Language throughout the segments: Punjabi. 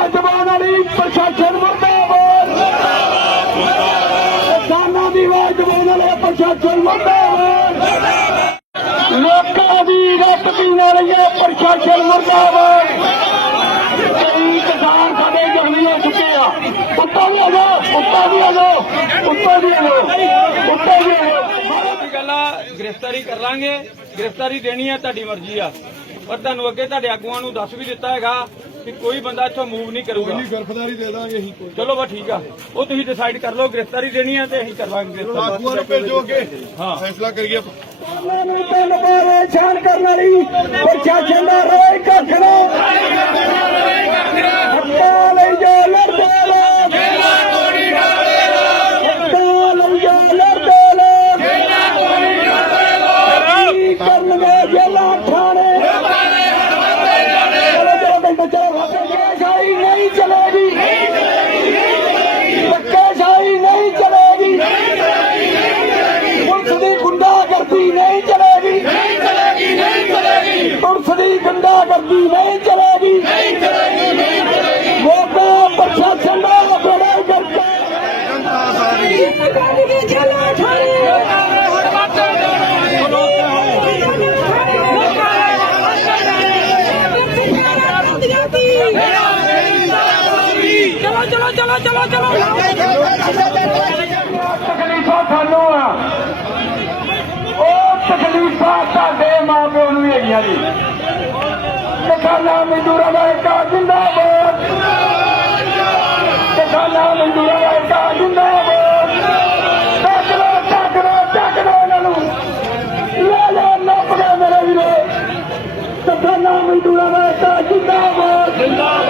ਆਵਾਜ਼ ਵਾਲੀ ਪ੍ਰਸ਼ਾਸਨ ਮੁਰਦਾਬਾਦ। ਕਿਸਾਨਾਂ ਦੀ ਆਵਾਜ਼ ਦਬਾਉਣ ਵਾਲੇ ਪ੍ਰਸ਼ਾਸਨ ਮੁਰਦਾਬਾਦ। ਲੋਕਾਂ ਦੀ ਰੱਬ ਪੀਣ ਵਾਲੀ ਪ੍ਰਸ਼ਾਸਨ ਮੁਰਦਾਬਾਦ। ਕਈ ਕਿਸਾਨ ਸਾਡੇ ਜ਼ਖਮੀ ਹੋ ਚੁੱਕੇ ਆ। ਉੱਤੋਂ ਵੀ ਆ ਜਾਓ, ਉੱਤੋਂ ਵੀ ਆ ਜਾਓ, ਉੱਤੋਂ ਵੀ ਆ ਜਾਓ, ਉੱਤੋਂ ਵੀ ਆ ਜਾਓ। ਦੀ ਗ੍ਰਿਫਤਾਰੀ ਕਰ ਲਾਂਗੇ ਗ੍ਰਿਫਤਾਰੀ ਦੇਣੀ ਆ ਤੁਹਾਡੀ ਮਰਜ਼ੀ ਆ। ਪਰ ਤੁਹਾਨੂੰ ਅੱਗੇ ਤੁਹਾਡੇ ਆਗੂਆਂ ਨੂੰ ਦੱਸ ਵੀ ਦਿੱਤਾ ਹੈਗਾ ਕਿ ਕੋਈ ਬੰਦਾ ਇੱਥੋਂ ਮੂਵ ਨਹੀਂ ਕਰੂਗਾ। ਗ੍ਰਿਫਤਾਰੀ ਦੇ ਦਾਂਗੇ ਅਸੀਂ ਕੋਈ। ਚਲੋ ਬਸ ਠੀਕ ਆ। ਉਹ ਤੁਸੀਂ ਡਿਸਾਈਡ ਕਰ ਲਓ ਗ੍ਰਿਫਤਾਰੀ ਦੇਣੀ ਆ ਤੇ ਅਸੀਂ ਕਰ ਲਾਂਗੇ ਗ੍ਰਿਫਤਾਰੀ ਆਗੂਆਂ ਨੂੰ ਹਾਂ। ਫੈਸਲਾ ਕਰੀਏ ਉਹਨਾਂ ਨੂੰ ਤਿੰਨ ਬਾਰੇ ਛਾਣ ਕਰਨ ਵਾਲੀ ਪ੍ਰਸ਼ਾਸਨ ਦਾ ਰੋਈ ਕੱਖ ਲੋ ਹੱਥਾਂ ਲਈ ਜਾ ਲੜਦੇ ਲੋਕ ਹੱਥਾਂ ਲਈ ਜਾ ਲੜਦੇ ਲੋਕ ਕੀ ਕਰਨਗੇ ਜੇਲਾਂ ਠਾਣੇ ਚਲੋ ਚਲੋ ਬੈਠੋ ਚਲੋ ਧੱਕੇਸ਼ਾਹੀ ਨਹੀਂ ਚਲੇਗੀ ਧੱਕੇਸ਼ਾਹੀ ਨਹੀਂ ਚਲੇਗੀ ਪੁਲਿਸ ਦੀ ਗੁੰਡਾਗਰਦੀ ਨਹੀਂ ਚਲੇਗੀ ਨਹੀਂ ਚਲੇਗੀ ਨਹੀਂ ਚਲੇਗੀ ਪੁਲਿਸ ਦੀ ਗੁੰਡਾਗਰਦੀ ਨਹੀਂ ਚਲੇਗੀ ਨਹੀਂ ਚਲੇਗੀ ਨਹੀਂ ਚਲੇਗੀ ਲੋਕਾਂ ਪ੍ਰਸ਼ਾਸਨ ਦਾ ਬੜਾ ਕਰਕੇ ਚਲੋ ਚਲੋ ਚਲੋ। ਚਲੋ ਤਕਲੀਫਾਂ ਸਾਨੂੰ ਆ ਉਹ ਤਕਲੀਫਾਂ ਸਾਡੇ ਮਾਂ ਪਿਓ ਨੂੰ ਹੈਗੀਆਂ ਜੀ। ਕਿਸਾਨਾਂ ਮਜ਼ਦੂਰਾਂ ਦਾ ਇੱਕ ਜਿੰਦਾਬਾਦ। ਕਿਸਾਨਾਂ ਮਜ਼ਦੂਰਾਂ ਦਾ ਇੱਕ ਜਿੰਦਾਬਾਦ। ਚੱਕ ਲੋ ਚੱਕ ਇਹਨਾਂ ਨੂੰ। ਲੈ ਲੈ ਮੇਰੇ ਵੀਰੋ। ਕਿਸਾਨਾਂ ਮਜ਼ਦੂਰਾਂ ਦਾ ਇੱਕ ਜਿੰਦਾਬਾਦ ਜਿੰਦਾਬਾਦ।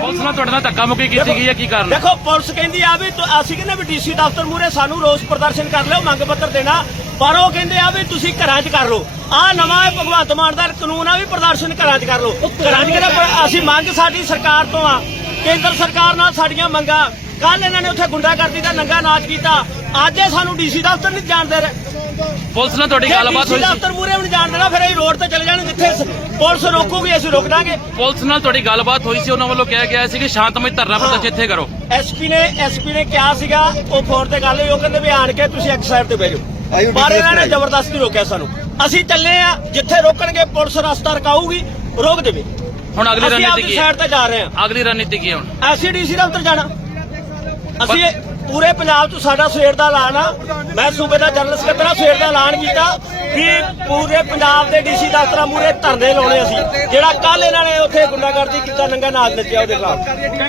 ਪੁਲਿਸ ਨਾਲ ਤੁਹਾਡੇ ਨਾਲ ਧੱਕਾ ਮੁੱਕੀ ਕੀਤੀ ਗਈ ਹੈ, ਕੀ ਕਾਰਨ? ਦੇਖੋ, ਪੁਲਿਸ ਕਹਿੰਦੀ ਆ ਵੀ ਤੁ- ਅਸੀਂ ਕਹਿੰਦੇ ਵੀ ਡੀਸੀ ਦਫ਼ਤਰ ਮੂਰੇ ਸਾਨੂੰ ਰੋਸ ਪ੍ਰਦਰਸ਼ਨ ਕਰ ਲਿਓ, ਮੰਗ ਪੱਤਰ ਦੇਣਾ। ਪਰ ਉਹ ਕਹਿੰਦੇ ਆ ਵੀ ਤੁਸੀਂ ਘਰਾਂ 'ਚ ਕਰ ਲਓ। ਆ ਨਵਾਂ ਇਹ ਭਗਵੰਤ ਮਾਨ ਦਾ ਕਾਨੂੰਨ ਆ ਵੀ ਪ੍ਰਦਰਸ਼ਨ ਘਰਾਂ 'ਚ ਕਰ ਲਓ। ਘਰਾਂ 'ਚ ਕਰੇ ਪਰ ਅਸੀਂ ਮੰਗ ਸਾਡੀ ਸਰਕਾਰ ਤੋਂ ਆ। ਕੇਂਦਰ ਸਰਕਾਰ ਨਾਲ ਸਾਡੀਆਂ ਮੰਗਾਂ। ਕੱਲ ਇਹਨਾਂ ਨੇ ਉੱਥੇ ਗੁੰਡਾਗਰਦੀ ਦਾ ਨੰਗਾ ਨਾਚ ਕੀਤਾ। ਅੱਜ ਇਹ ਸਾਨੂੰ ਡੀਸੀ ਦਫ਼ਤਰ ਨਹੀਂ ਜਾਣ ਦੇ ਰਹੇ। ਪੁਲਿਸ ਨਾਲ ਤੁਹਾਡੀ ਗੱਲਬਾਤ ਹੋਈ ਸੀ। ਦਫ਼ਤਰ ਮੂਰੇ ਵੀ ਨਹੀਂ ਜਾਣ ਦੇਣਾ ਫਿਰ ਅਸੀਂ ਰੋਡ ਤੇ ਚਲੇ ਜਾਣ ਜਿੱਥੇ ਪੁਲਿਸ ਰੋਕੂਗੀ ਅਸੀਂ ਰੋਕ ਦਾਂਗੇ। ਪੁਲਿਸ ਨਾਲ ਤੁਹਾਡੀ ਗੱਲਬਾਤ ਹੋਈ ਸੀ ਉਹਨਾਂ ਵੱਲੋਂ ਕਿਹਾ ਗਿਆ ਸੀ ਕਿ ਸ਼ਾਂਤਮਈ ਧਰਨਾ ਪ੍ਰਦਰਸ਼ਨ ਇੱਥੇ ਕਰੋ। ਐਸਪੀ ਨੇ ਐਸਪੀ ਨੇ ਕਿਹਾ ਸੀਗਾ ਉਹ ਫੋਨ ਤੇ ਗੱਲ ਹੋਈ ਉਹ ਕਹਿੰਦੇ ਵੀ ਆਣ ਕੇ ਤੁਸੀਂ ਇੱਕ ਸਾਈਡ ਤੇ ਬਹਿ ਜਾਓ। ਪਰ ਇਹਨਾਂ ਨੇ ਜ਼ਬਰਦਸਤੀ ਰੋਕਿਆ ਸਾਨੂੰ। ਅਸੀਂ ਚੱਲੇ ਆ ਜਿੱਥੇ ਰੋਕਣਗੇ ਪੁਲਿਸ ਰਸਤਾ ਰਕਾਊਗੀ ਰੋਕ ਦੇਵੇ। ਹੁਣ ਅਗਲੀ ਰਣਨੀਤੀ ਕੀ ਹੈ? ਸਾਈਡ ਤੇ ਜਾ ਰਹੇ ਆ ਅਗਲੀ ਰਣਨੀਤੀ ਕੀ ਹੈ ਹੁਣ? ਐਸਡੀਸੀ ਦਫ਼ਤਰ ਜਾਣਾ। ਅਸੀਂ ਪੂਰੇ ਪੰਜਾਬ 'ਚ ਸਾਡਾ ਸਵੇਰ ਦਾ ਐਲਾਨ ਆ। ਮੈਂ ਸੂਬੇ ਦਾ ਜਨਰਲ ਸਕੱਤਰ ਸਵੇਰ ਦਾ ਐਲਾਨ ਕੀਤਾ ਵੀ ਪੂਰੇ ਪੰਜਾਬ ਦੇ ਡੀਸੀ ਦਫ਼ਤਰਾਂ ਮੂਰੇ ਧਰਨੇ ਲਾਉਣੇ ਅਸੀਂ, ਜਿਹੜਾ ਕੱਲ ਇਹਨਾਂ ਨੇ ਉੱਥੇ ਗੁੰਡਾਗਰਦੀ ਕੀਤਾ, ਨੰਗਾ ਨਾਚ ਨੱਚਿਆ ਉਹਦੇ ਖਿਲਾਫ।